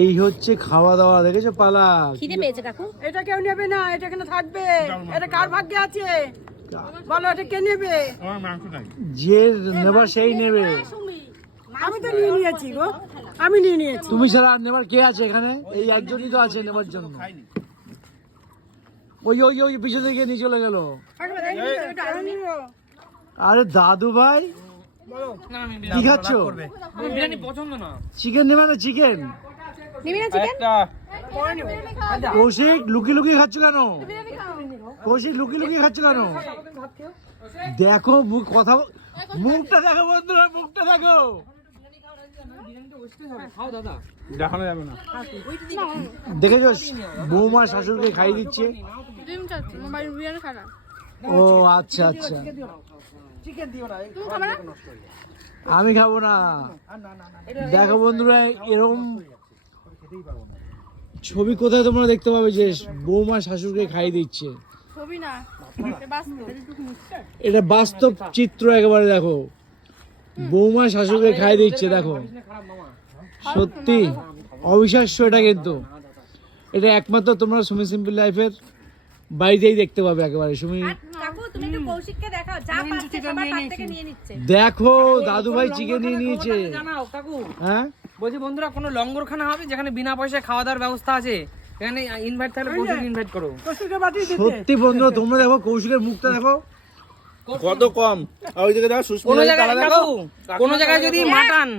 এই হচ্ছে খাওয়া দাওয়া দেখেছ পালা? খিদে পেয়েছে কাকু? এটা কেউ নেবে না এটা কেন থাকবে। এটা কার ভাগ্যে আছে? বলো এটা কে নেবে? যে নেবার সেই নেবে। আমি তো নিয়ে নিয়েছি গো। আমি নিয়ে নিয়েছি। তুমি ছাড়া আর নেবার কে আছে এখানে? এই একজনই তো আছে নেবার জন্য। ওই ওই ওই পিছন থেকে নিয়ে চলে গেল। আরে দাদু ভাই কি খাচ্ছ? বিরিয়ানি পছন্দ না। চিকেন নেবে না চিকেন নিবি না চিকেন কৌশিক লুকি লুকি খাচ্ছ কেন? কৌশিক লুকি লুকি খাচ্ছ কেন? দেখো মুখ কথা মুখটা দেখো বন্ধুরা মুখটা দেখো। দেখানো যাবে না। দেখেছ? বৌমা শাশুড়কে খাইয়ে দিচ্ছে। ও আচ্ছা আচ্ছা। আমি খাব না। দেখো বন্ধুরা এরকম ছবি কোথায় তোমরা দেখতে পাবে যে বৌমা শাশুড়কে খাইয়ে দিচ্ছে? এটা বাস্তব। চিত্র একেবারে দেখো। বৌমা শাশুড়কে খাইয়ে দিচ্ছে দেখো। সত্যি অবিশ্বাস্য এটা কিন্তু। এটা একমাত্র তোমরা সুমি সিম্পল লাইফের বাড়িতেই দেখতে পাবে একেবারে। সুমি কাকু তুমি একটু কৌশিককে দেখাও যা পাচ্ছে সবার হাত থেকে নিয়ে নিচ্ছে। দেখো দাদু ভাই চিকেন নিয়ে নিয়েছে। হ্যাঁ? বলছি বন্ধুরা কোনো লঙ্গরখানা হবে? যেখানে বিনা পয়সায় খাওয়া দাওয়ার ব্যবস্থা আছে? এখানে ইনভাইট থাকলে বসে ইনভাইট করো। কষ্টকে বাটি দিতে। সত্যি বন্ধুরা তোমরা দেখো কৌশিকের মুখটা দেখো। কত কম? আর ওই দিকে দেখো কোন জায়গায় দেখো কোন জায়গায় যদি মাটন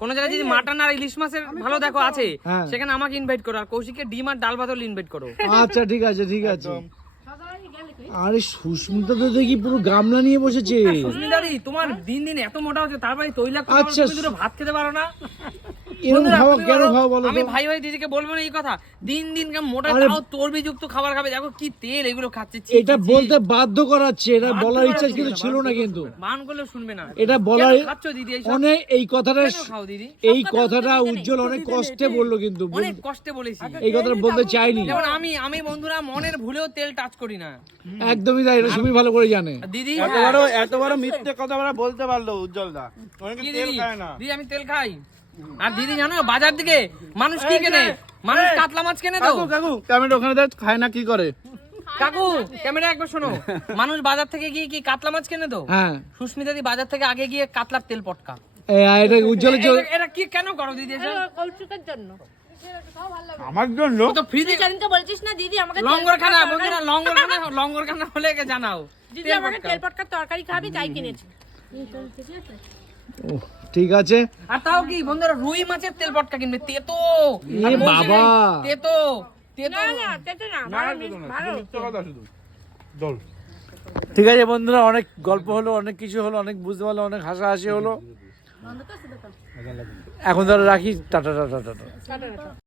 কোন জায়গায় যদি মাটন আর ইলিশ মাছের ভালো দেখো আছে হ্যাঁ। সেখানে আমাকে ইনভাইট করো আর কৌশিককে ডিম আর ডাল ভাত ইনভাইট করো। আচ্ছা ঠিক আছে ঠিক আছে। আরে সুস্মিতা তো দেখি পুরো গামলা নিয়ে বসেছে। সুস্মিতাদি তোমার দিন দিন এত মোটা হচ্ছে তারপরে তৈলাক্ত আচ্ছা। ভাত খেতে পারো না। আমি ভাই ভাই দিদিকে বলব না এই কথা। দিন দিন মোটা তাও চর্বিযুক্ত খাবার খাবে। দেখো কি তেল এগুলো খাচ্ছে এটা। বলতে বাধ্য করাচ্ছে এটা বলার ইচ্ছা কিন্তু ছিল না কিন্তু। মান করলেও শুনবে না। এটা বলার দিদি অনেক এই কথাটা খাও দিদি? এই কথাটা উজ্জ্বল অনেক কষ্টে বলল কিন্তু। অনেক কষ্টে বলেছি। এই কথাটা বলতে চাইনি যেমন আমি আমি বন্ধুরা মনের ভুলেও তেল টাচ করি না। একদমই তাই এটা সুমি ভালো করে জানে। দিদি এত বড় এত বড় মিথ্যে কথা বলতে পারল উজ্জ্বল দা অনেকে তেল খায় না। দিদি আমি তেল খাই। আর দিদি জানো বাজার দিকে মানুষ কি কেনে? মানুষ কাতলা মাছ কেনে তো? কাকু কাকু ক্যামেরা ওখানে দেখ খায় না কি করে? কাকু ক্যামেরা একবার শোনো। মানুষ বাজার থেকে গিয়ে কি কাতলা মাছ কেনে তো? হ্যাঁ। সুস্মিতা দি বাজার থেকে আগে গিয়ে কাতলার তেল পটকা। এটা উজ্জ্বলের জন্য এটা- এটা কি কেন করো দিদি? কৌশিকের জন্য। আমার জন্য তো ফ্রিতে সেদিন তো বলছিস না দিদি আমাকে লঙ্গর খানা বন্ধুরা লঙ্গর খানা লঙ্গর খানা হলে একে জানাও। দিদি আমাকে তেল পটকার তরকারি খাবি তাই কিনেছি। ও, ঠিক আছে। আর তাও কি বন্ধুরা রুই মাছের তেল পটকা কিনবে? তেতো। এ বাবা। তেতো। তেতো। না না তেতো না ভালো ভালো কথা শুধু। দল। ঠিক আছে বন্ধুরা অনেক গল্প হলো অনেক কিছু হলো অনেক বুঝতে পারল অনেক হাসাহাসি হলো। এখন ধরো রাখি টাটা। Tata tata.